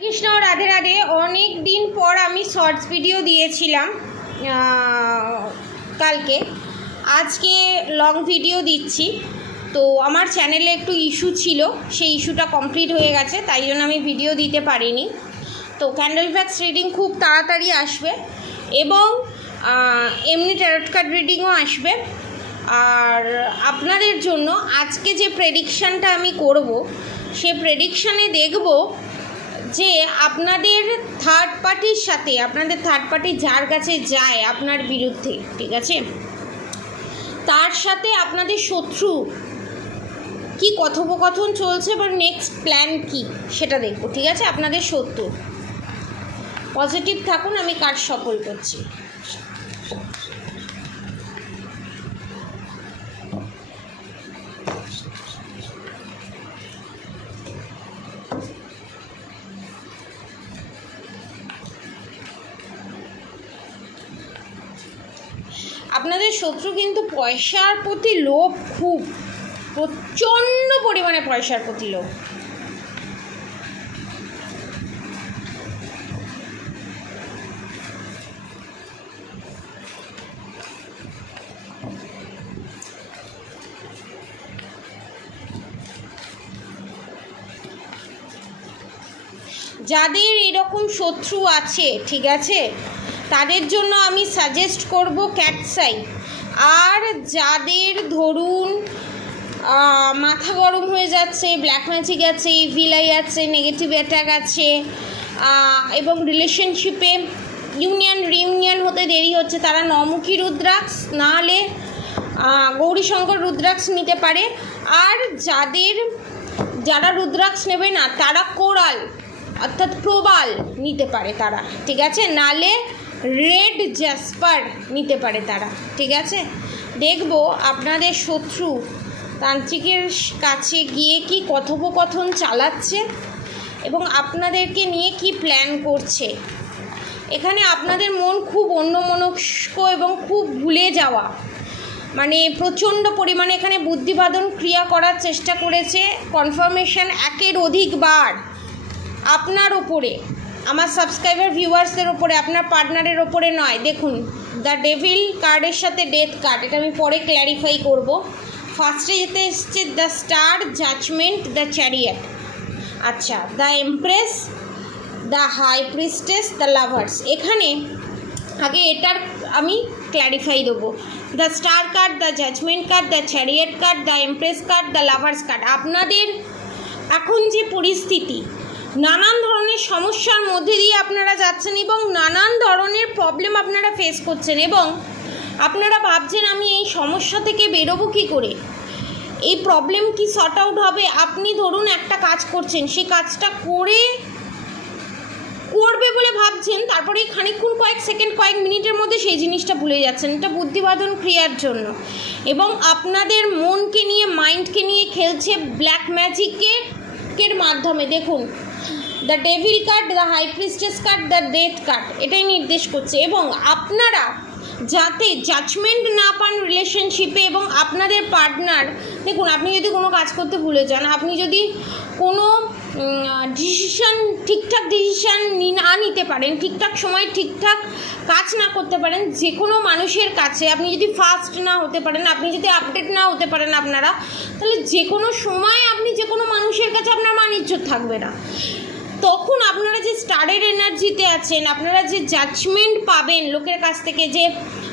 কৃষ্ণ রাধে রাধে। অনেক দিন পর আমি শর্টস ভিডিও দিয়েছিলাম কালকে, আজকে লং ভিডিও দিচ্ছি। তো আমার চ্যানেলে একটু ইস্যু ছিল, সেই ইস্যুটা কমপ্লিট হয়ে গেছে, তাই জন্য আমি ভিডিও দিতে পারিনি। তো ক্যান্ডেল ফ্যাক্স রিডিং খুব তাড়াতাড়ি আসবে এবং এমনি ট্যারট কার্ড রিডিংও আসবে। আর আপনাদের জন্য আজকে যে প্রেডিকশানটা আমি করব, সে প্রেডিকশানে দেখব যে আপনাদের থার্ড পার্টির সাথে, আপনাদের থার্ড পার্টি যার কাছে যায় আপনার বিরুদ্ধে, ঠিক আছে, তার সাথে আপনাদের শত্রু কি কথোপকথন চলছে বা নেক্সট প্ল্যান কি সেটা দেখব, ঠিক আছে। আপনাদের শত্রু পজিটিভ থাকুন, আমি কাজ সফল করছি। আপনাদের শত্রু কিন্তু পয়সার প্রতি লোভ, খুব প্রচণ্ড পরিমাণে পয়সার প্রতি লোভ। যাদের এরকম শত্রু আছে, ঠিক আছে, তাদের জন্য আমি সাজেস্ট করব ক্যাটসাই। আর যাদের ধরুন মাথা গরম হয়ে যাচ্ছে, ব্ল্যাক ম্যাজিক আছে, ভিলাই আছে, নেগেটিভ অ্যাটাক আছে, এবং রিলেশনশিপে রিউনিয়ন হতে দেরি হচ্ছে, তারা নমুখী রুদ্রাক্ষ নাহলে গৌরীশঙ্কর রুদ্রাক্ষ নিতে পারে। আর যারা রুদ্রাক্ষ নেবে না, তারা কোরাল অর্থাৎ প্রবাল নিতে পারে তারা, ঠিক আছে, নালে রেড জ্যাসপার নিতে পারে তারা, ঠিক আছে। দেখব আপনাদের শত্রু তান্ত্রিকের কাছে গিয়ে কি কথোপকথন চালাচ্ছে এবং আপনাদেরকে নিয়ে কি প্ল্যান করছে। এখানে আপনাদের মন খুব অন্যমনস্ক এবং খুব ভুলে যাওয়া, মানে প্রচণ্ড পরিমাণে এখানে বুদ্ধিবাদন ক্রিয়া করার চেষ্টা করেছে। কনফার্মেশন একের অধিকবার আপনার ওপরে, আমার সাবস্ক্রাইবার ভিউয়ার্সদের ওপরে, আপনার পার্টনারের ওপরে নয়। দেখুন, দ্য ডেভিল কার্ডের সাথে ডেথ কার্ড, এটা আমি পরে ক্ল্যারিফাই করব। ফার্স্টে যেতে এসছে the star, judgement, the chariot, আচ্ছা, the empress, the high priestess, the lovers. এখানে আগে এটার আমি ক্ল্যারিফাই দেবো। The star card, the judgement card, the chariot card, the empress card, the lovers card. আপনাদের এখন যে পরিস্থিতি, নানান ধরনের সমস্যার মধ্যে দিয়ে আপনারা যাচ্ছেন এবং নানান ধরনের প্রবলেম আপনারা ফেস করছেন এবং আপনারা ভাবছেন আমি এই সমস্যা থেকে বেরোবো কী করে, এই প্রবলেম কি সর্ট আউট হবে। আপনি ধরুন একটা কাজ করছেন, সেই কাজটা করবে বলে ভাবছেন, তারপরে খানিকক্ষণ কয়েক সেকেন্ড কয়েক মিনিটের মধ্যে সেই জিনিসটা ভুলে যাচ্ছেন। এটা বুদ্ধিবাদন ক্রিয়ার জন্য এবং আপনাদের মনকে নিয়ে, মাইন্ডকে নিয়ে খেলছে ব্ল্যাক ম্যাজিকের মাধ্যমে। দেখুন, the devil card, the high priestess card, the death card, এটাই নির্দেশ করছে। এবং আপনারা যাতে জাজমেন্ট না পান রিলেশনশিপে এবং আপনাদের পার্টনার, দেখুন, আপনি যদি কোনো কাজ করতে ভুলে যান, আপনি যদি কোনো ঠিকঠাক ডিসিশান না নিতে পারেন, ঠিকঠাক সময় ঠিকঠাক কাজ না করতে পারেন, যে কোনো মানুষের কাছে আপনি যদি ফাস্ট না হতে পারেন, আপনি যদি আপডেট না হতে পারেন আপনারা, তাহলে যে কোনো সময় আপনি যে কোনো মানুষের কাছে আপনার মান ইজ্জত থাকবে না। তখন আপনারা যে স্টারের এনার্জিতে আছেন, আপনারা যে জাজমেন্ট পাবেন লোকের কাছ থেকে, যে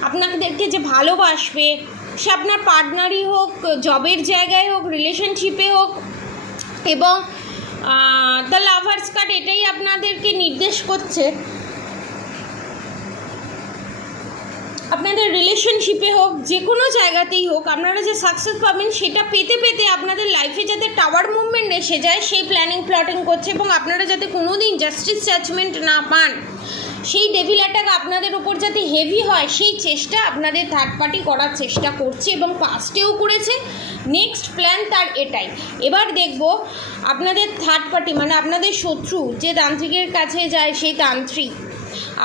আপনাদেরকে যে ভালোবাসবে, সে আপনার পার্টনারই হোক, জবের জায়গায় হোক, রিলেশনশিপে হোক। এবং দ্য লাভার্স কার্ড এটাই আপনাদেরকে নির্দেশ করছে, আপনাদের রিলেশনশিপে হোক, যে কোনো জায়গাতেই হোক, আপনারা যে সাকসেস পাবেন সেটা পেতে পেতে আপনাদের লাইফে যাতে টাওয়ার মুভমেন্ট এসে যায়, সেই প্ল্যাটিং করছে। এবং আপনারা যাতে কোনো দিন জাস্টিস জাজমেন্ট না পান, সেই ডেভিল অ্যাটাক আপনাদের ওপর যাতে হেভি হয়, সেই চেষ্টা আপনাদের থার্ড পার্টি করার চেষ্টা করছে এবং পাস্টেও করেছে। নেক্সট প্ল্যান তার এটাই। এবার দেখব আপনাদের থার্ড পার্টি, মানে আপনাদের শত্রু যে তান্ত্রিকের কাছে যায়, সেই তান্ত্রিক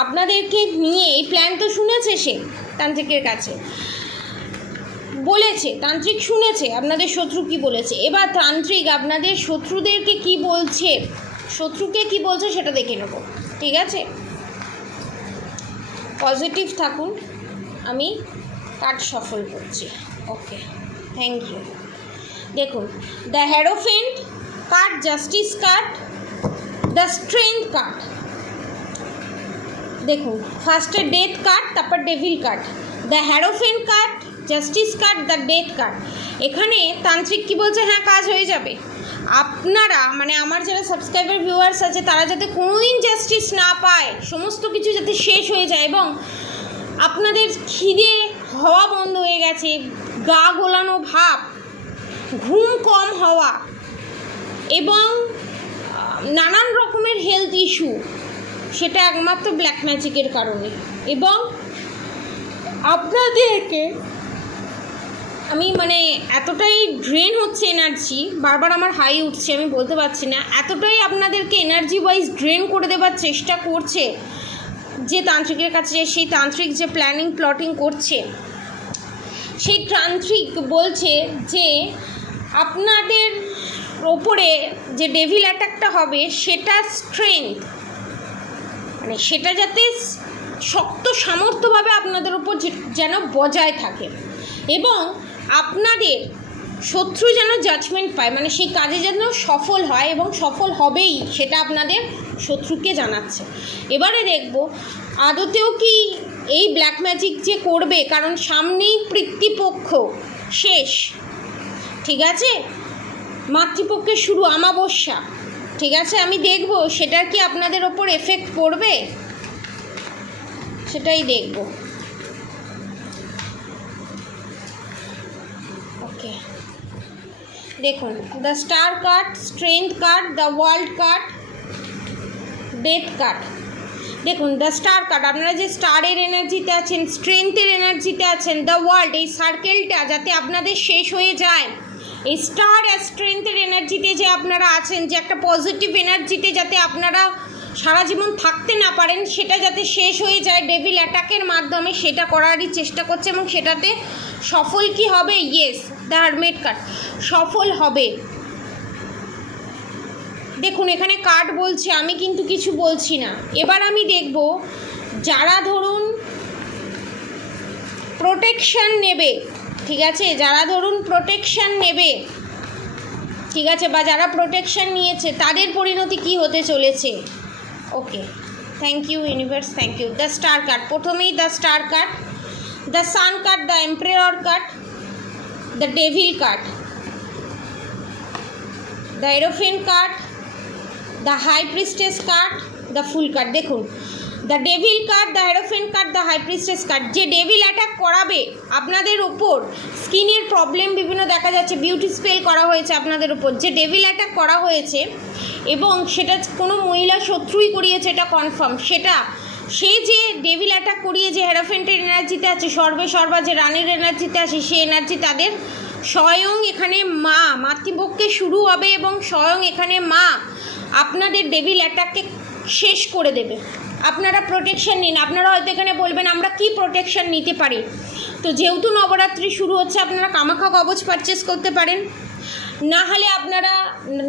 আপনাদেরকে নিয়ে এই প্ল্যান তো শুনেছে, সে তান্ত্রিকের কাছে বলেছে, তান্ত্রিক শুনেছে আপনাদের শত্রু কি বলেছে। এবার তান্ত্রিক আপনাদের শত্রুদেরকে কি বলছে শত্রুকে কি বলছে সেটা দেখে নেব, ঠিক আছে? পজিটিভ থাকুন, আমি কার্ড সফল করছি। Okay, thank you. দেখুন, the hierophant card, justice card, the strength card. দেখুন, ফার্স্টে ডেথ কার্ড, তারপর devil card. The hierophant card, justice card, the death card. এখানে তান্ত্রিক কি বলছে? হ্যাঁ, কাজ হয়ে যাবে। আপনারা মানে আমার যারা সাবস্ক্রাইবার ভিউয়ার্স আছে তারা যাতে কোনোদিন জাস্টিস না পায়, সমস্ত কিছু যাতে শেষ হয়ে যায়, এবং আপনাদের খিদে হওয়া বন্ধ হয়ে গেছে, গা গোলানো ভাব, ঘুম কম হওয়া এবং নানান রকমের হেলথ ইস্যু, সেটা একমাত্র ব্ল্যাক ম্যাজিকের কারণে। এবং আপনাদেরকে আমি মানে এতটাই ড্রেন হচ্ছে এনার্জি, বারবার আমার হাই উঠছে, আমি বলতে পারছি না, এতটাই আপনাদেরকে এনার্জি ওয়াইজ ড্রেন করে দেওয়ার চেষ্টা করছে যে তান্ত্রিকের কাছে, সেই তান্ত্রিক যে প্ল্যানিং প্লটিং করছে, সেই তান্ত্রিক বলছে যে আপনাদের ওপরে যে ডেভিল অ্যাটাকটা হবে সেটা স্ট্রেংথ, মানে সেটা যাতে শক্ত সামর্থ্যভাবে আপনাদের উপর যেন বজায় থাকে, এবং আপনাদের শত্রু যেন জাজমেন্ট পায়, মানে সেই কাজে যেন সফল হয় এবং সফল হবেই, সেটা আপনাদের শত্রুকে জানাচ্ছে। এবারে দেখব আদতেও কি এই ব্ল্যাক ম্যাজিক যে করবে, কারণ সামনেই পিতৃপক্ষ শেষ, ঠিক আছে, মাতৃপক্ষের শুরু, অমাবস্যা, ঠিক আছে, আমি দেখব সেটার কি আপনাদের ওপর এফেক্ট পড়বে, সেটাই দেখব। ওকে, দেখুন, the star card, strength card, the world card, death card. দেখুন, দ্য স্টার কার্ড, আপনারা যে স্টারের এনার্জিতে আছেন, স্ট্রেংথের এনার্জিতে আছেন, দ্য ওয়ার্ল্ড, এই সার্কেলটা যাতে আপনাদের শেষ হয়ে যায়, এই স্টার আর স্ট্রেংথের এনার্জিতে যে আপনারা আছেন, যে একটা পজিটিভ এনার্জিতে যাতে আপনারা সারা জীবন থাকতে না পারেন, সেটা যাতে শেষ হয়ে যায় ডেভিল অ্যাটাকের মাধ্যমে, সেটা করারই চেষ্টা করছে, এবং সেটাতে সফল কি হবে? ইয়েস, দ্য হারমিট কার্ড সফল হবে। দেখুন, এখানে কার্ড বলছে, আমি কিন্তু কিছু বলছি না। এবার আমি দেখব যারা ধরুন প্রোটেকশন নেবে, ঠিক আছে, যারা ধরুন প্রোটেকশন নেবে, ঠিক আছে, বা যারা প্রোটেকশন নিয়েছে তাদের পরিণতি কি হতে চলেছে। Okay, thank you universe, thank you. The star card, প্রথমেই the star card, the sun card, the emperor card, the devil card, the hierophant card, the high priestess card, the fool card. দেখুন, the devil card, the hierophant card, the high priestess card, যে devil attack করাবে আপনাদের ওপর, স্কিনের problem বিভিন্ন দেখা যাচ্ছে, beauty spell করা হয়েছে আপনাদের ওপর, যে ডেভিল অ্যাটাক করা হয়েছে এবং সেটা কোনো মহিলা শত্রুই করিয়েছে, এটা কনফার্ম, সেটা সে যে ডেভিল অ্যাটাক করিয়ে যে হেরোফেন্টের এনার্জিতে আছে, সর্বা যে রানীর এনার্জিতে আছে, সেই এনার্জি তাদের স্বয়ং এখানে মা, মাতৃপক্ষে শুরু হবে, এবং স্বয়ং এখানে মা আপনাদের ডেভিল অ্যাটাককে শেষ করে দেবে। আপনারা প্রোটেকশন নিন। আপনারা হয়তো এখানে বলবেন আমরা কি প্রোটেকশন নিতে পারি, তো যেহেতু নবরাত্রি শুরু হচ্ছে, আপনারা কামাখ্যা কবচ পারচেস করতে পারেন, না হলে আপনারা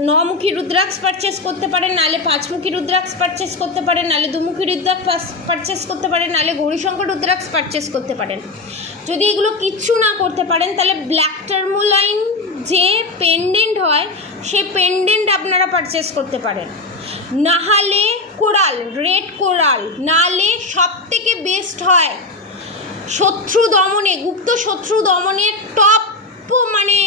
9মুখী রুদ্রাক্ষ পারচেস করতে পারেন, নাহলে 5মুখী রুদ্রাক্ষ পারচেস করতে পারেন, নাহলে 2মুখী রুদ্রাক্ষ পারচেস করতে পারেন, নাহলে গৌরীশঙ্কর রুদ্রাক্ষ পারচেস করতে পারেন। যদি এগুলো কিচ্ছু না করতে পারেন, তাহলে ব্ল্যাক টার্মোলাইন যে পেন্ডেন্ট হয়, সেই পেন্ডেন্ট আপনারা পারচেস করতে পারেন, নাহলে কোরাল, রেড কোরাল, নাহলে সবথেকে বেস্ট হয় শত্রু দমনে, গুপ্ত শত্রু দমনের টপ মানে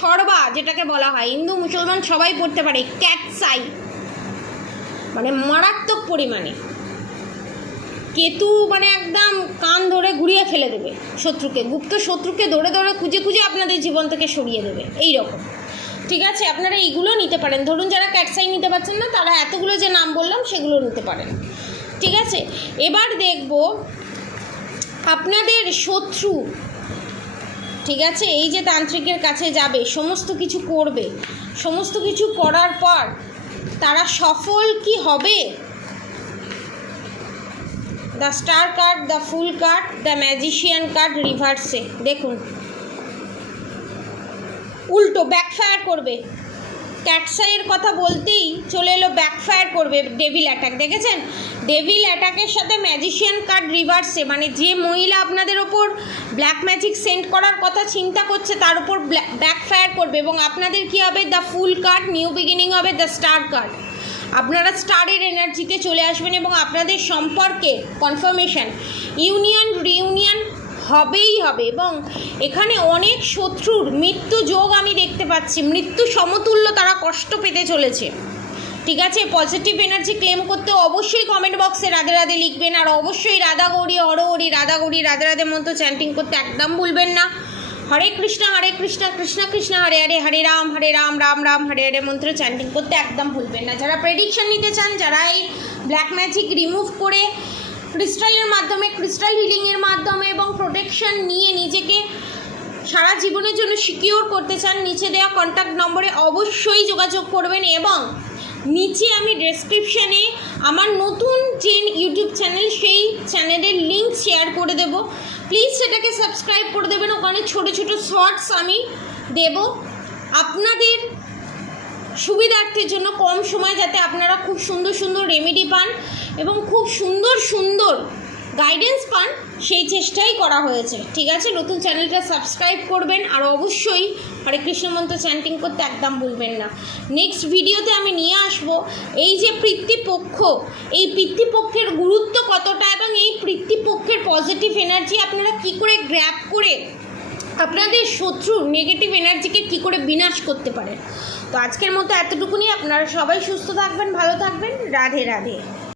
সর্বা যেটাকে বলা হয়, হিন্দু মুসলমান সবাই পড়তে পারে, ক্যাটসাই, মানে মারাত্মক পরিমাণে কেতু, মানে একদম কান ধরে ঘুরিয়ে ফেলে দেবে শত্রুকে, গুপ্ত শত্রুকে ধরে ধরে খুঁজে খুঁজে আপনাদের জীবন থেকে সরিয়ে দেবে, এই রকম, ঠিক আছে। আপনারা এইগুলো নিতে পারেন। ধরুন যারা ক্যাটসাই নিতে পারছেন না, তারা এতগুলো যে নাম বললাম সেগুলো নিতে পারেন, ঠিক আছে। এবার দেখব আপনাদের শত্রু, ঠিক আছে, এই যে তান্ত্রিকের কাছে যাবে, সমস্ত কিছু করবে, সমস্ত কিছু করার পর তারা সফল কি হবে। The star card, the fool card, the magician card রিভার্সে। দেখুন, উল্টো ব্যাকফায়ার করবে, ক্যাটসাইয়ের কথা বলতেই চলে এলো ব্যাকফায়ার করবে ডেভিল অ্যাটাক। দেখেছেন ডেভিল অ্যাটাকের সাথে ম্যাজিশিয়ান কার্ড রিভার্সে, মানে যে মহিলা আপনাদের ওপর ব্ল্যাক ম্যাজিক সেন্ড করার কথা চিন্তা করছে তার উপর ব্যাকফায়ার করবে, এবং আপনাদের কী হবে, the fool card, new beginning হবে, দ্য স্টার কার্ড। আপনারা স্টারের এনার্জিতে চলে আসবেন এবং আপনাদের সম্পর্কে কনফার্মেশন, ইউনিয়ন রিউনিয়ন হবেই হবে। এবং এখানে অনেক শত্রুর মৃত্যু যোগ আমি দেখতে পাচ্ছি, মৃত্যু সমতুল্য তারা কষ্ট পেতে চলেছে। ঠিক আছে, পজিটিভ এনার্জি ক্লেম করতে অবশ্যই কমেন্ট বক্সে রাধে রাধে লিখবেন, আর অবশ্যই রাধা গৌরী হরি রাধা গৌরী রাধে রাধে মন্ত্র চ্যান্টিং করতে একদম ভুলবেন না। হরে কৃষ্ণ কৃষ্ণ কৃষ্ণ হরে হরে, হরে রাম রাম রাম হরে হরে মন্ত্র চ্যান্টিং করতে একদম ভুলবেন না। যারা প্রেডিকশন নিতে চান, যারা এই ব্ল্যাক ম্যাজিক রিমুভ করে ক্রিস্টালের মাধ্যমে, ক্রিস্টাল হিলিংয়ের মাধ্যমে এবং প্রোটেকশন নিয়ে নিজেকে সারা জীবনের জন্য সিকিওর করতে চান, নিচে দেওয়া কন্ট্যাক্ট নম্বরে অবশ্যই যোগাযোগ করবেন। এবং নিচে আমি ডেসক্রিপশানে আমার নতুন যে ইউটিউব চ্যানেল, সেই চ্যানেলের লিঙ্ক শেয়ার করে দেব, প্লিজ সেটাকে সাবস্ক্রাইব করে দেবেন। ওখানে ছোটো ছোটো শর্টস আমি দেব আপনাদের সুবিধার্থের জন্য, কম সময় যাতে আপনারা খুব সুন্দর সুন্দর রেমেডি পান এবং খুব সুন্দর সুন্দর গাইডেন্স পান, সেই চেষ্টাই করা হয়েছে। ঠিক আছে, নতুন চ্যানেলটা সাবস্ক্রাইব করবেন, আর অবশ্যই হরে কৃষ্ণ মন্ত্র চ্যান্টিং করতে একদম ভুলবেন না। নেক্সট ভিডিওতে আমি নিয়ে আসব এই যে পিতৃপক্ষ, এই পিতৃপক্ষের গুরুত্ব কতটা, এবং এই পিতৃপক্ষের পজিটিভ এনার্জি আপনারা কী করে গ্র্যাব করে আপনাদের শত্রুর নেগেটিভ এনার্জিকে কী করে বিনাশ করতে পারেন। তো আজকের মতো এতটুকুনি। আপনারা সবাই সুস্থ থাকবেন, ভালো থাকবেন, রাধে রাধে।